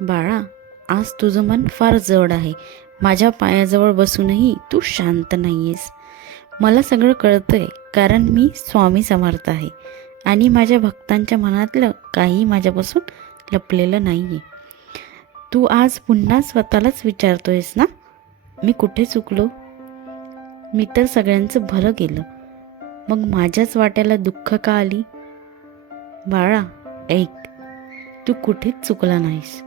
बाळा आज तुझं मन फार जड आहे. माझ्या पायाजवळ बसूनही तू शांत नाही आहेस मला सगळं कळतंय कारण मी स्वामी समर्थ आहे. आणि माझ्या भक्तांच्या मनातलं काही माझ्यापासून लपलेलं नाही आहे तू आज पुन्हा स्वतःलाच विचारतोयस ना? मी कुठे चुकलो? मी तर सगळ्यांचं भलं केलं. मग माझ्याच वाट्याला दुःख का आली? बाळा ऐक. तू कुठेच चुकला नाहीस.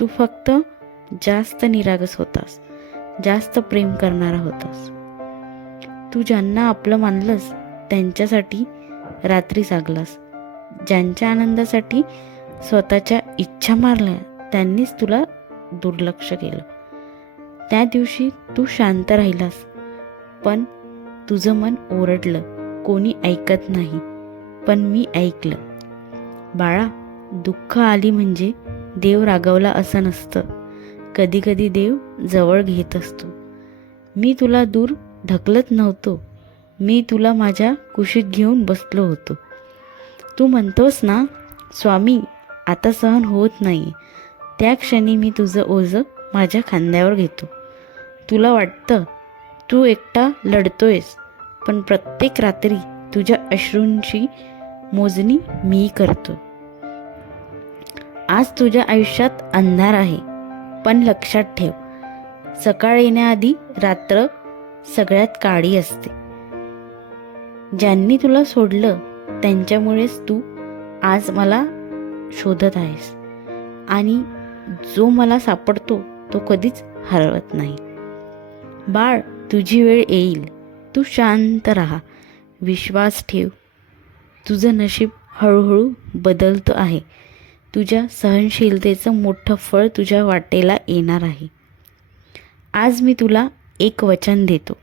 तू फक्त जास्त निरागस होतास जास्त प्रेम करणारा होतास. तू ज्यांना आपलं मानलंस त्यांच्यासाठी रात्री जागलास. ज्यांच्या आनंदासाठी स्वतःच्या इच्छा मारल्या त्यांनीच तुला दुर्लक्ष केलं. त्या दिवशी तू शांत राहिलास पण तुझं मन ओरडलं कोणी ऐकत नाही पण मी ऐकलं. बाळा दुःख आली म्हणजे देव रागवला असं नसतं. कधीकधी देव जवळ घेत असतो. मी तुला दूर ढकलत नव्हतो. मी तुला माझ्या कुशीत घेऊन बसलो होतो. तू म्हणतोस ना स्वामी आता सहन होत नाही. त्या क्षणी मी तुझं ओझं माझ्या खांद्यावर घेतो. तुला वाटतं तू एकटा लढतोयस पण प्रत्येक रात्री तुझ्या अश्रूंची मोजणी मी करतो. आज तुझ्या आयुष्यात अंधार आहे. पण लक्षात ठेव सकाळ येण्याआधी रात्र सगळ्यात काळी असते. ज्यांनी तुला सोडलं त्यांच्यामुळेच तू आज मला शोधत आहेस. आणि जो मला सापडतो तो कधीच हरवत नाही. बाळ तुझी वेळ येईल. तू शांत राहा. विश्वास ठेव. तुझं नशीब हळूहळू बदलतं आहे. तुझ्या सहनशीलतेचं मोठं फळ तुझ्या वाटेला येणार आहे. आज मी तुला एक वचन देतो.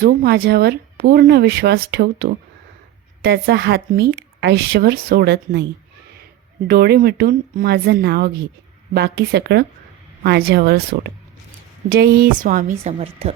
जो माझ्यावर पूर्ण विश्वास ठेवतो त्याचा हात मी आयुष्यभर सोडत नाही. डोळे मिटून माझं नाव घे. बाकी सगळं माझ्यावर सोड. जय स्वामी समर्थ.